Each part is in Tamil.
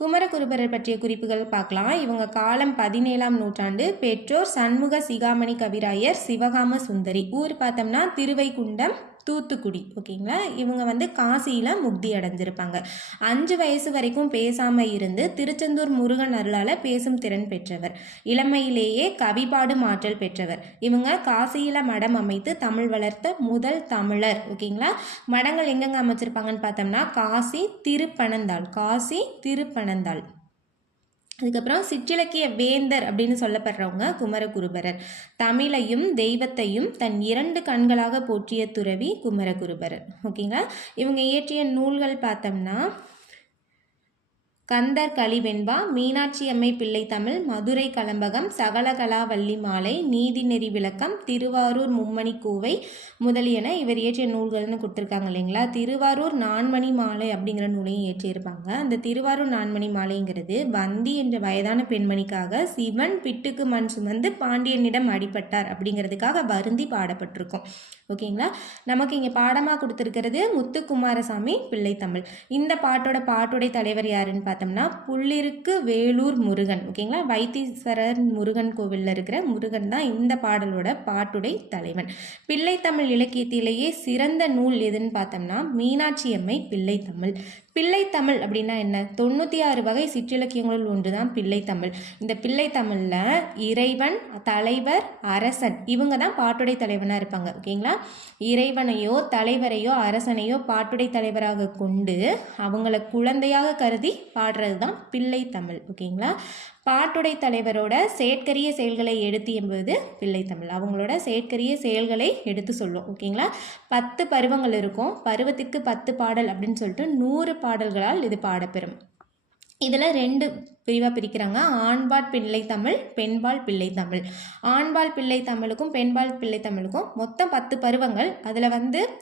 குமரகுருபரர் பற்றிய குறிப்புகள் பார்க்கலாம். இவங்க காலம் 17ஆம் நூற்றாண்டு. பெற்றோர் சண்முக சிகாமணி கவிராயர், சிவகாம சுந்தரி. ஊர் பார்த்தோம்னா திருவைகுண்டம், தூத்துக்குடி. ஓகேங்களா. இவங்க காசியில் முக்தி அடைஞ்சிருப்பாங்க. 5 வயசு வரைக்கும் பேசாமல் இருந்து திருச்செந்தூர் முருகன் அருளால் பேசும் திறன் பெற்றவர். இளமையிலேயே கவிபாடும் ஆற்றல் பெற்றவர். இவங்க காசியில் மடம் அமைத்து தமிழ் வளர்த்த முதல் தமிழர். ஓகேங்களா. மடங்கள் எங்கெங்க அமைச்சிருப்பாங்கன்னு பார்த்தோம்னா காசி, திருப்பனந்தாள். அதுக்கப்புறம் சிற்றிலக்கிய வேந்தர் அப்படின்னு சொல்லப்படுறவங்க குமரகுருபரர். தமிழையும் தெய்வத்தையும் தன் 2 கண்களாக போற்றிய துறவி குமரகுருபரர். ஓகேங்களா. இவங்க இயற்றிய நூல்கள் பார்த்தோம்னா கந்தர் கலிவெண்பா, மீனாட்சி அம்மை பிள்ளை தமிழ், மதுரை கலம்பகம், சகலகலா வள்ளி மாலை, நீதி நெறி விளக்கம், திருவாரூர் மும்மணி கோவை முதலியன இவர் இயற்றிய நூல்கள்னு கொடுத்துருக்காங்க இல்லைங்களா. திருவாரூர் நான்மணி மாலை அப்படிங்கிற நூலையும் இயற்றியிருப்பாங்க. அந்த திருவாரூர் நான்மணி மாலைங்கிறது வந்தி என்ற வயதான பெண்மணிக்காக சிவன் பிட்டுக்கு மண் சுமந்து பாண்டியனிடம் அடிபட்டார் அப்படிங்கிறதுக்காக வருந்தி பாடப்பட்டிருக்கும். ஓகேங்களா. நமக்கு இங்கே பாடமாக கொடுத்துருக்கிறது முத்துக்குமாரசாமி பிள்ளை தமிழ். இந்த பாட்டுடை தலைவர் யாருன்னு பார்த்தோம்னா புள்ளிருக்கு வேலூர் முருகன். ஓகேங்களா. வைத்தீஸ்வரர் முருகன் கோவிலில் இருக்கிற முருகன் தான் இந்த பாடலோட பாட்டுடை தலைவன். பிள்ளை தமிழ் இலக்கியத்திலேயே சிறந்த நூல் எதுன்னு பார்த்தோம்னா மீனாட்சி அம்மை பிள்ளை தமிழ். பிள்ளைத்தமிழ் அப்படின்னா என்ன? 96 வகை சிற்றிலக்கியங்களுள் ஒன்று தான் பிள்ளைத்தமிழ். இந்த பிள்ளைத்தமிழில் இறைவன், தலைவர், அரசன் இவங்க தான் பாட்டுடை தலைவனாக இருப்பாங்க. ஓகேங்களா. இறைவனையோ தலைவரையோ அரசனையோ பாட்டுடை தலைவராக கொண்டு அவங்கள குழந்தையாக கருதி பாடுறது தான் பிள்ளைத்தமிழ். ஓகேங்களா. பாட்டுடை தலைவரோட செயற்கரிய செயல்களை எடுத்து என்பது பிள்ளைத்தமிழ். அவங்களோட செயற்கரிய செயல்களை எடுத்து சொல்லும். ஓகேங்களா. 10 பருவங்கள் இருக்கும். பருவத்திற்கு 10 பாடல் அப்படின்னு சொல்லிட்டு 100 பாடல்களால் இது பாடப்பெறும். இதில் 2 பிரிவாக பிரிக்கிறாங்க. ஆண்பால் பிள்ளை தமிழ், பெண்பால் பிள்ளை தமிழ். ஆண்பால் பிள்ளை தமிழுக்கும் பெண்பால் பிள்ளை தமிழுக்கும் மொத்தம் 10 பருவங்கள். அதில்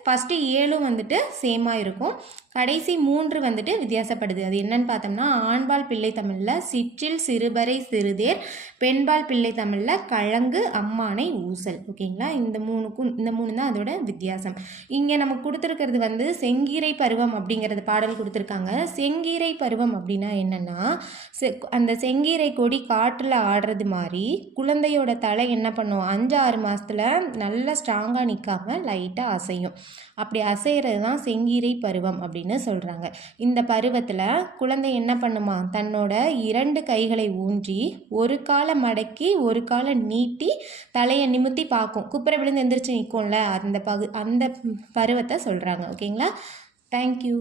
ஃபஸ்ட்டு 7 சேமாக இருக்கும். கடைசி 3 வித்தியாசப்படுது. அது என்னன்னு பார்த்தோம்னா ஆண்பால் பிள்ளை தமிழில் சிற்றில் சிறுபறை சிறுதேர், பெண்பால் பிள்ளை தமிழில் கழங்கு அம்மானை ஊசல். ஓகேங்களா. இந்த 3 தான் அதோட வித்தியாசம். இங்கே நமக்கு கொடுத்துருக்கிறது செங்கீரை பருவம் அப்படிங்கிறது பாடல் கொடுத்துருக்காங்க. செங்கீரை பருவம் அப்படின்னா என்னென்னா அந்த செங்கீரை கொடி காற்றில் ஆடுறது மாதிரி குழந்தையோட தலை என்ன பண்ணும், 5-6 மாதத்தில் நல்லா ஸ்ட்ராங்காக நிற்காமல் லைட்டாக அசையும். அப்படி அசைகிறது தான் செங்கீரை பருவம் அப்படின்னு சொல்கிறாங்க. இந்த பருவத்தில் குழந்தை என்ன பண்ணுமா, தன்னோட 2 கைகளை ஊன்றி ஒரு காலை மடக்கி ஒரு காலை நீட்டி தலையை நிமித்தி பார்க்கும். குப்புற விழுந்து எந்திரிச்சு நிற்கும்ல, அந்த பருவத்தை சொல்கிறாங்க. ஓகேங்களா. தேங்க்யூ.